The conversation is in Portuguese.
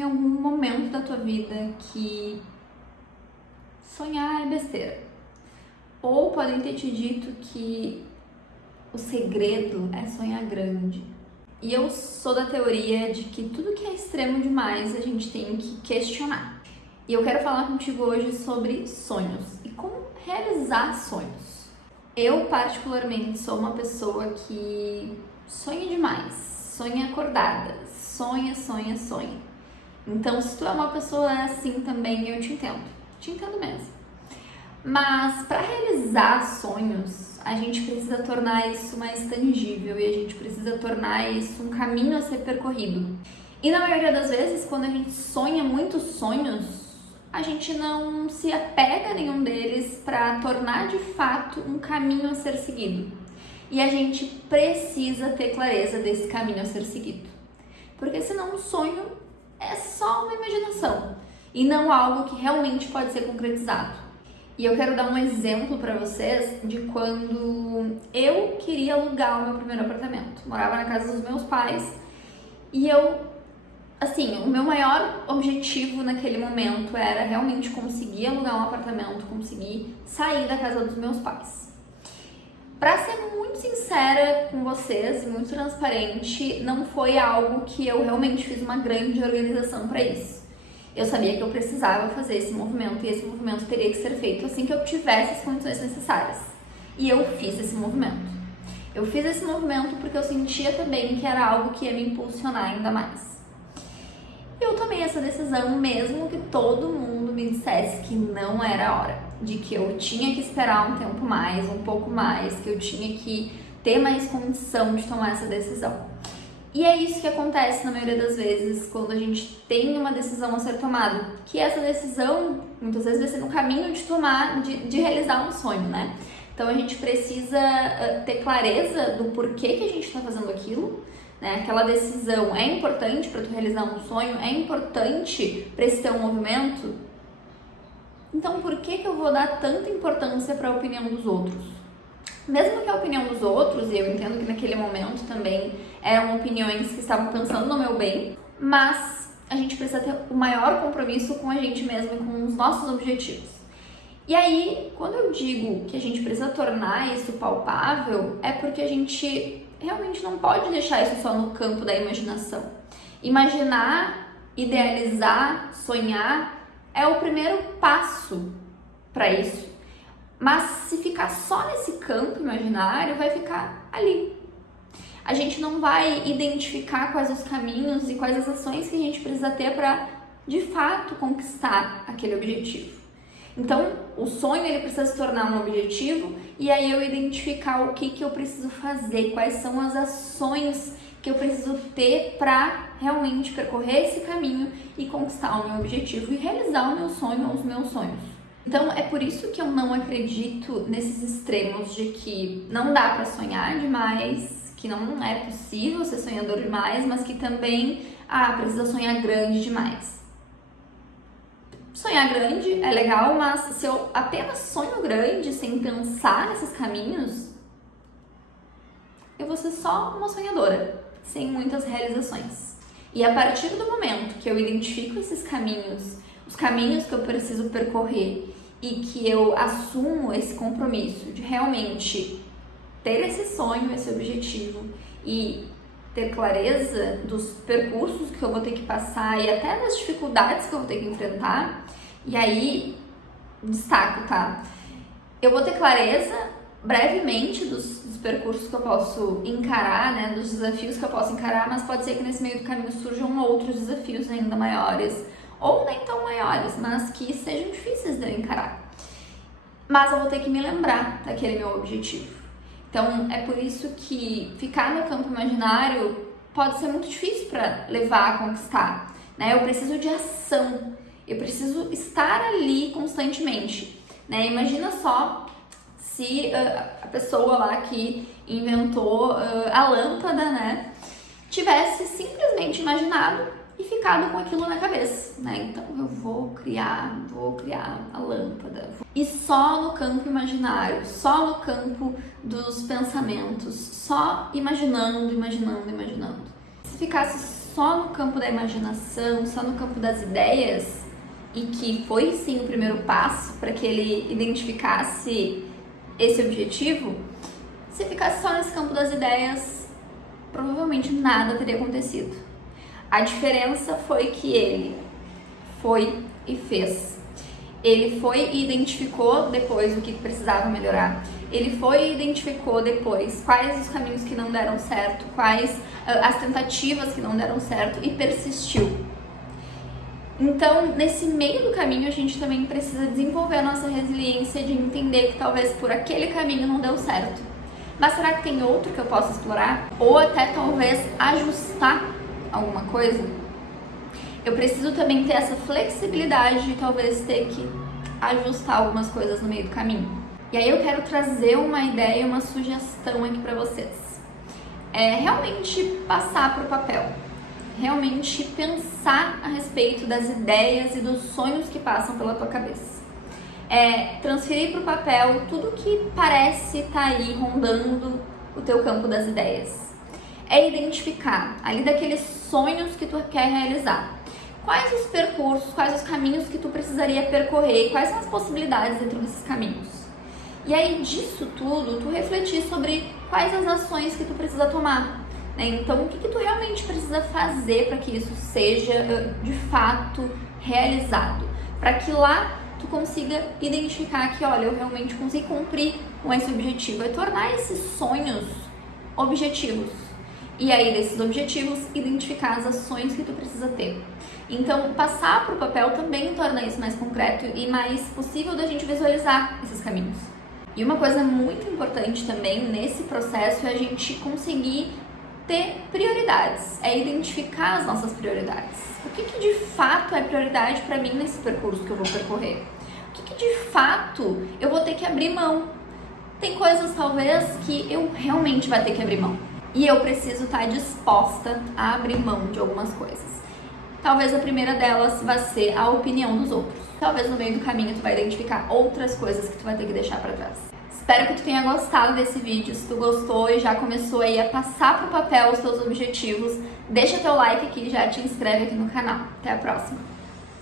em algum momento da tua vida que sonhar é besteira. Ou podem ter te dito que o segredo é sonhar grande. E eu sou da teoria de que tudo que é extremo demais a gente tem que questionar. E eu quero falar contigo hoje sobre sonhos e como realizar sonhos. Eu, particularmente, sou uma pessoa que sonha demais, sonha acordada, sonha. Então, se tu é uma pessoa assim também, eu te entendo mesmo. Mas para realizar sonhos, a gente precisa tornar isso mais tangível e a gente precisa tornar isso um caminho a ser percorrido. E na maioria das vezes, quando a gente sonha muitos sonhos, a gente não se apega a nenhum deles para tornar de fato um caminho a ser seguido. E a gente precisa ter clareza desse caminho a ser seguido. Porque senão um sonho é só uma imaginação e não algo que realmente pode ser concretizado. E eu quero dar um exemplo para vocês de quando eu queria alugar o meu primeiro apartamento. Morava na casa dos meus pais e o meu maior objetivo naquele momento era realmente conseguir alugar um apartamento, conseguir sair da casa dos meus pais. Pra ser muito sincera com vocês e muito transparente, não foi algo que eu realmente fiz uma grande organização para isso. Eu sabia que eu precisava fazer esse movimento e esse movimento teria que ser feito assim que eu tivesse as condições necessárias. E eu fiz esse movimento. Eu fiz esse movimento porque eu sentia também que era algo que ia me impulsionar ainda mais. Eu tomei essa decisão mesmo que todo mundo me dissesse que não era a hora, de que eu tinha que esperar um tempo mais, um pouco mais, que eu tinha que ter mais condição de tomar essa decisão. E é isso que acontece na maioria das vezes quando a gente tem uma decisão a ser tomada, que essa decisão muitas vezes vai ser no caminho de realizar um sonho, né? Então a gente precisa ter clareza do porquê que a gente está fazendo aquilo, né? Aquela decisão é importante para tu realizar um sonho, é importante para esse teu movimento. Então por que eu vou dar tanta importância para a opinião dos outros? Mesmo que a opinião dos outros, e eu entendo que naquele momento também eram opiniões que estavam pensando no meu bem, mas a gente precisa ter o maior compromisso com a gente mesmo e com os nossos objetivos. E aí, quando eu digo que a gente precisa tornar isso palpável, é porque a gente realmente não pode deixar isso só no campo da imaginação. Imaginar, idealizar, sonhar é o primeiro passo para isso. Mas se ficar só nesse campo imaginário, vai ficar ali. A gente não vai identificar quais os caminhos e quais as ações que a gente precisa ter para, de fato, conquistar aquele objetivo. Então, o sonho ele precisa se tornar um objetivo e aí eu identificar o que eu preciso fazer, quais são as ações que eu preciso ter para realmente percorrer esse caminho e conquistar o meu objetivo e realizar o meu sonho ou os meus sonhos. Então, é por isso que eu não acredito nesses extremos de que não dá para sonhar demais, que não é possível ser sonhador demais, mas que também, precisa sonhar grande demais. Sonhar grande é legal, mas se eu apenas sonho grande sem pensar nesses caminhos, eu vou ser só uma sonhadora, sem muitas realizações. E a partir do momento que eu identifico esses caminhos, os caminhos que eu preciso percorrer e que eu assumo esse compromisso de realmente ter esse sonho, esse objetivo e ter clareza dos percursos que eu vou ter que passar e até das dificuldades que eu vou ter que enfrentar, e aí destaco, tá? Eu vou ter clareza brevemente dos percursos que eu posso encarar, né? Dos desafios que eu posso encarar, mas pode ser que nesse meio do caminho surjam outros desafios ainda maiores ou nem tão maiores, mas que sejam difíceis de eu encarar. Mas eu vou ter que me lembrar daquele meu objetivo. Então, é por isso que ficar no campo imaginário pode ser muito difícil para levar a conquistar, né? Eu preciso de ação, eu preciso estar ali constantemente, né? Imagina só se a pessoa lá que inventou a lâmpada, né, tivesse simplesmente imaginado e ficado com aquilo na cabeça, né? Então eu vou criar a lâmpada. E só no campo imaginário, só no campo dos pensamentos, só imaginando. Se ficasse só no campo da imaginação, só no campo das ideias, e que foi sim o primeiro passo para que ele identificasse esse objetivo, se ficasse só nesse campo das ideias, provavelmente nada teria acontecido. A diferença foi que ele foi e fez. Ele foi e identificou depois o que precisava melhorar. Ele foi e identificou depois quais os caminhos que não deram certo, quais as tentativas que não deram certo e persistiu. Então, nesse meio do caminho, a gente também precisa desenvolver a nossa resiliência de entender que talvez por aquele caminho não deu certo. Mas será que tem outro que eu possa explorar? Ou até talvez ajustar alguma coisa? Eu preciso também ter essa flexibilidade de talvez ter que ajustar algumas coisas no meio do caminho. E aí eu quero trazer uma ideia, uma sugestão aqui pra vocês. É realmente passar pro papel. Realmente pensar a respeito das ideias e dos sonhos que passam pela tua cabeça. Transferir para o papel tudo que parece estar aí rondando o teu campo das ideias. Identificar ali daqueles sonhos que tu quer realizar. Quais os percursos, quais os caminhos que tu precisaria percorrer, quais são as possibilidades dentro desses caminhos. E aí disso tudo, tu refletir sobre quais as ações que tu precisa tomar. Então, o que tu realmente precisa fazer para que isso seja de fato realizado? Para que lá tu consiga identificar que, olha, eu realmente consegui cumprir com esse objetivo. É tornar esses sonhos objetivos. E aí, desses objetivos, identificar as ações que tu precisa ter. Então, passar para o papel também torna isso mais concreto e mais possível da gente visualizar esses caminhos. E uma coisa muito importante também nesse processo é a gente conseguir ter prioridades, identificar as nossas prioridades. O que de fato é prioridade para mim nesse percurso que eu vou percorrer? O que de fato eu vou ter que abrir mão? Tem coisas talvez que eu realmente vai ter que abrir mão. E eu preciso estar disposta a abrir mão de algumas coisas. Talvez a primeira delas vai ser a opinião dos outros. Talvez no meio do caminho tu vai identificar outras coisas que tu vai ter que deixar para trás. Espero que tu tenha gostado desse vídeo. Se tu gostou e já começou aí a passar pro papel os teus objetivos, deixa teu like aqui e já te inscreve aqui no canal. Até a próxima!